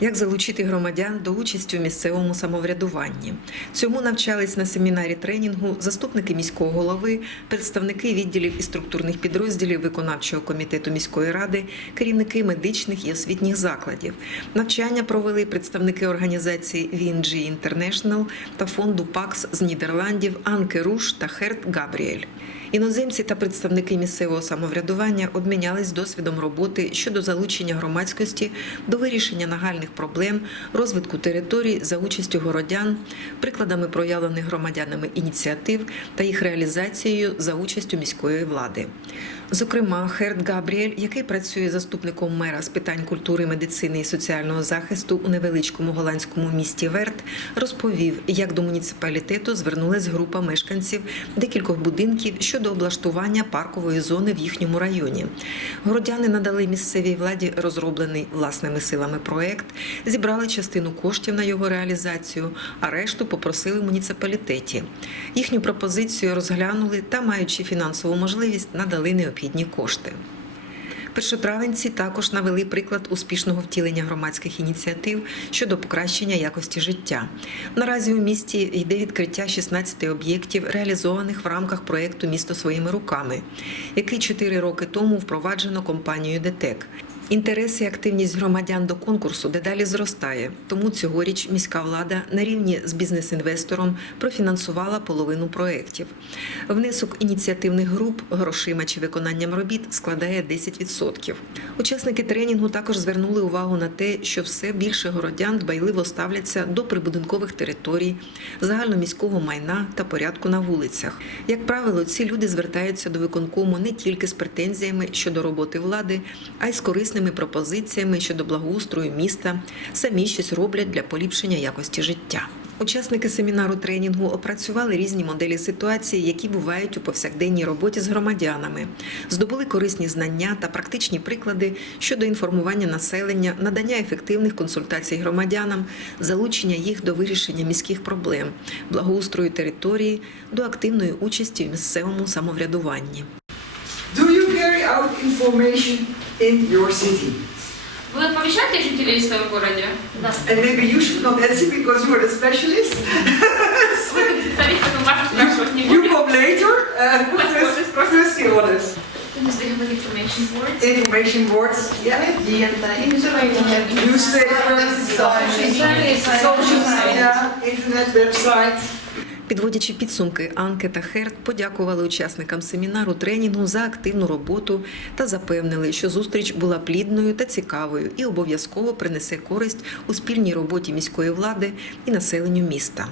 Як залучити громадян до участі у місцевому самоврядуванні? Цьому навчались на семінарі тренінгу заступники міського голови, представники відділів і структурних підрозділів виконавчого комітету міської ради, керівники медичних і освітніх закладів. Навчання провели представники організації VNG International та фонду ПАКС з Нідерландів Анке Руш та Херт Габріель. Іноземці та представники місцевого самоврядування обмінялись досвідом роботи щодо залучення громадськості до вирішення нагальних проблем, розвитку територій за участю городян, прикладами проявлених громадянами ініціатив та їх реалізацією за участю міської влади. Зокрема, Херт Габріель, який працює заступником мера з питань культури, медицини і соціального захисту у невеличкому голландському місті Верт, розповів, як до муніципалітету звернулась група мешканців декількох будинків щодо облаштування паркової зони в їхньому районі. Городяни надали місцевій владі розроблений власними силами проект, зібрали частину коштів на його реалізацію, а решту попросили в муніципалітеті. Їхню пропозицію розглянули та, маючи фінансову можливість, надали необхідні кошти. Першотравенці також навели приклад успішного втілення громадських ініціатив щодо покращення якості життя. Наразі у місті йде відкриття 16 об'єктів, реалізованих в рамках проєкту Місто своїми руками, який 4 роки тому впроваджено компанією ДТЕК. Інтерес і активність громадян до конкурсу дедалі зростає, тому цьогоріч міська влада на рівні з бізнес-інвестором профінансувала половину проєктів. Внесок ініціативних груп грошима чи виконанням робіт складає 10%. Учасники тренінгу також звернули увагу на те, що все більше городян дбайливо ставляться до прибудинкових територій, загальноміського майна та порядку на вулицях. Як правило, ці люди звертаються до виконкому не тільки з претензіями щодо роботи влади, а й з корисними пропозиціями щодо благоустрою міста, самі щось роблять для поліпшення якості життя. Учасники семінару тренінгу опрацювали різні моделі ситуації, які бувають у повсякденній роботі з громадянами, здобули корисні знання та практичні приклади щодо інформування населення, надання ефективних консультацій громадянам, залучення їх до вирішення міських проблем, благоустрою території, до активної участі в місцевому самоврядуванні. Do you carry out information in your city? Вы оповещаете жителей в своем городе? Да. And maybe you should not answer because you are the specialist. Вы как специалист, поэтому вас спрашивать не You буду. come later. Uh, first, first you want us. Because they have an information board. Information boards, yeah. Newspapers, social media, internet website. Підводячи підсумки, Анке та Херт подякували учасникам семінару тренінгу за активну роботу та запевнили, що зустріч була плідною та цікавою і обов'язково принесе користь у спільній роботі міської влади і населенню міста.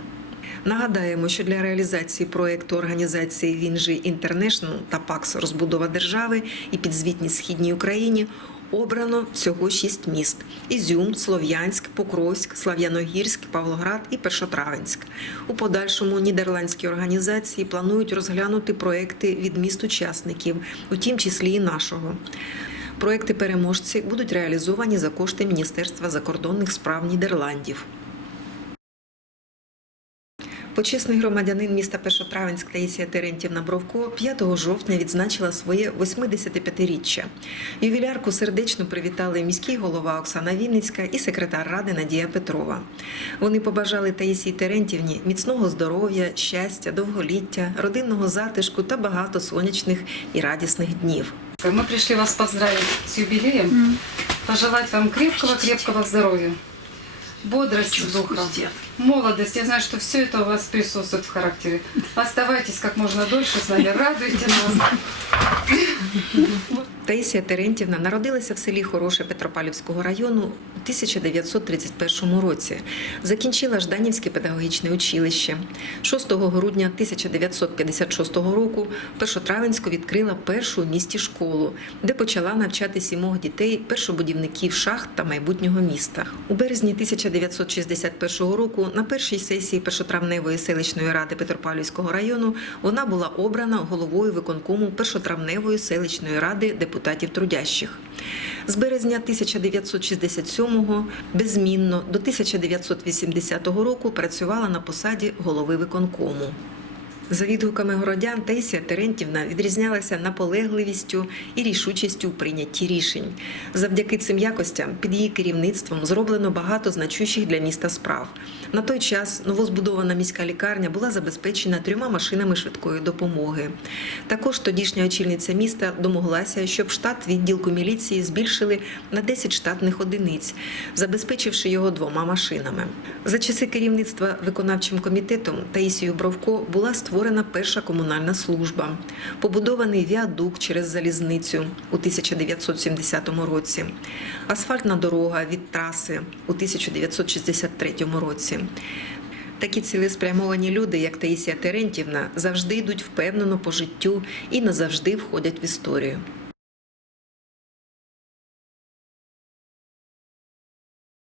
Нагадаємо, що для реалізації проєкту організації Вінжі Інтернешнл та ПАКС розбудова держави і підзвітність східній Україні обрано всього шість міст: Ізюм, Слов'янськ, Покровськ, Слав'яногірськ, Павлоград і Першотравенськ. У подальшому нідерландські організації планують розглянути проекти від міст-учасників, у тім числі і нашого. Проекти переможці будуть реалізовані за кошти Міністерства закордонних справ Нідерландів. Почесний громадянин міста Першотравенськ Таїсія Терентівна Бровко 5 жовтня відзначила своє 85-річчя. Ювілярку сердечно привітали міський голова Оксана Вінницька і секретар ради Надія Петрова. Вони побажали Таїсії Терентівні міцного здоров'я, щастя, довголіття, родинного затишку та багато сонячних і радісних днів. Мы пришли вас поздравить с юбилеем, пожелать вам крепкого-крепкого здоровья, бодрости духа, молодость. Я знаю, что все это у вас присутствует в характере. Оставайтесь как можно дольше с нами, радуйте нас. Таїсія Терентівна народилася в селі Хороше Петропавлівського району 1931 році. Закінчила Жданівське педагогічне училище. 6 грудня 1956 року Першотравенську відкрила першу у місті школу, де почала навчати сімох дітей першобудівників шахт та майбутнього міста. У березні 1961 року на першій сесії Першотравневої селищної ради Петропавлівського району вона була обрана головою виконкому Першотравневої селищної ради депутатів трудящих. З березня 1967-го беззмінно до 1980 року працювала на посаді голови виконкому. За відгуками городян, Таїсія Терентівна відрізнялася наполегливістю і рішучістю у прийнятті рішень. Завдяки цим якостям під її керівництвом зроблено багато значущих для міста справ. На той час новозбудована міська лікарня була забезпечена трьома машинами швидкої допомоги. Також тодішня очільниця міста домоглася, щоб штат відділку міліції збільшили на 10 штатних одиниць, забезпечивши його двома машинами. За часи керівництва виконавчим комітетом Таїсією Бровко була створена перша комунальна служба, побудований віадук через залізницю у 1970 році, асфальтна дорога від траси у 1963 році. Такі цілеспрямовані люди, як Таїсія Терентівна, завжди йдуть впевнено по життю і назавжди входять в історію.